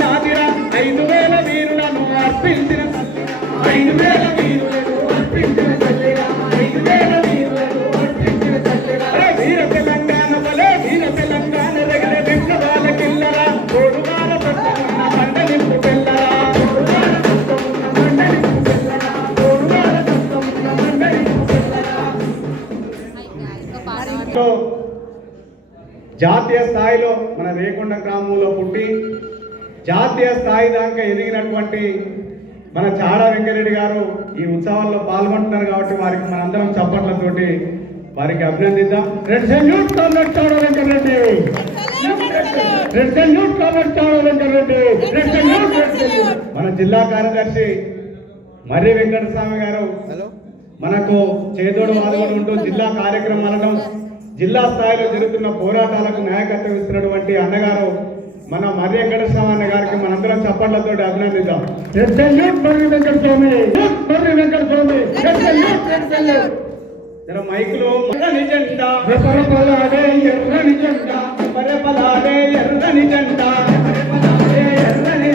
నాదిరా 5000 వీరులను అర్పించిన 5000 వీరులను అర్పించిన తల్లిరా 5000 వీరులను అర్పించిన తల్లిరా వీర తెలంగాణ వలే వీర తెలంగాణ రగిలే విప్లవాల కిల్లరా తోడుగాల సత్తమున్న మండలింపు పిల్లరా తోడుగాల సత్తమున్న మండలింపు పిల్లరా తోడుగాల సత్తమున్న మండలింపు పిల్లరా జాతీయ స్థాయిలో మన రేకొండ గ్రామంలో పుట్టి జాతీయ స్థాయి దాకా ఎదిగినటువంటి మన చాడా వెంకరెడ్డి గారు ఈ ఉత్సవాల్లో పాల్గొంటున్నారు కాబట్టి వారికి మనందరం చప్పట్లతోటి వారికి అభినందిద్దాం. Red salute comrade Chada Venkat Reddy, red salute comrade Chada Venkat Reddy, red salute, red salute. మన జిల్లా కార్యదర్శి మర్రి వెంకటస్వామి గారు మనకు చేదోడు వాదోడు ఉంటూ జిల్లా కార్యక్రమాలను జిల్లా స్థాయిలో జరుగుతున్న పోరాటాలకు నాయకత్వం ఇస్తున్నటువంటి అన్నగారు మన మర్రి వెంకటస్వామి అన్న గారికి మనందరం చప్పట్లతో అభినందిద్దాం. మైకులు ఎర్రని జెండా రెపరెపలాడే ఎర్రని జెండా రెపరెపలాడే ఎర్రని జెండా రెపరెపలాడే ఎర్రని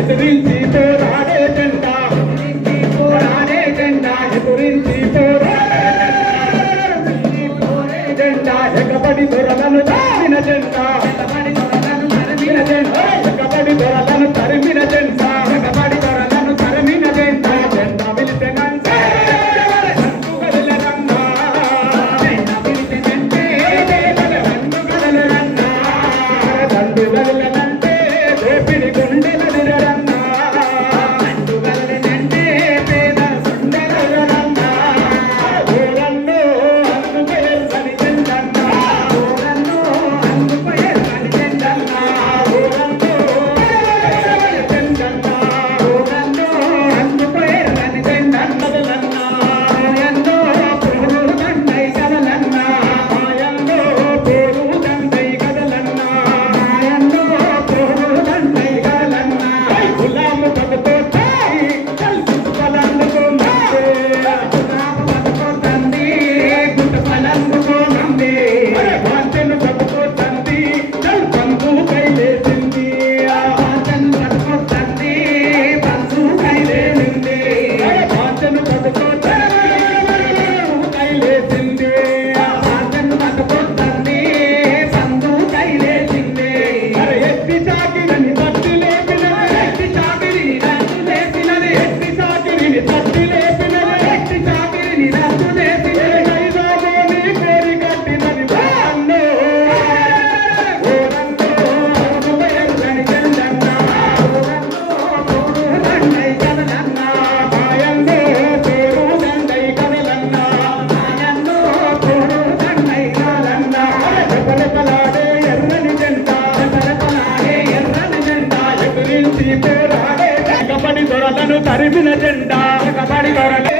ఎదిరించి పోరాడే జెండా పోరాడే జెండా ఎదిరించి ఎగబడి దొరలను తరిమిన జెండా ఎగబడి దొరలను తరిమిన జెండా ఎగబడి దొరలను తరిమిన జెండా ఎగబడి దొరలను తరిమిన జెండా జెండా పిలిచెనంటే రంగు కదలరన్నా జెండా పిలిచెనంటే రంగు కదలరన్నా దండు కదలనంటే దోపిడి గుండెలరన్నా దండు కదలనంటే పేద గుండెలరన్నా ఓరన్నో అందుకే తరిమిన జెండా కబడి దొరలే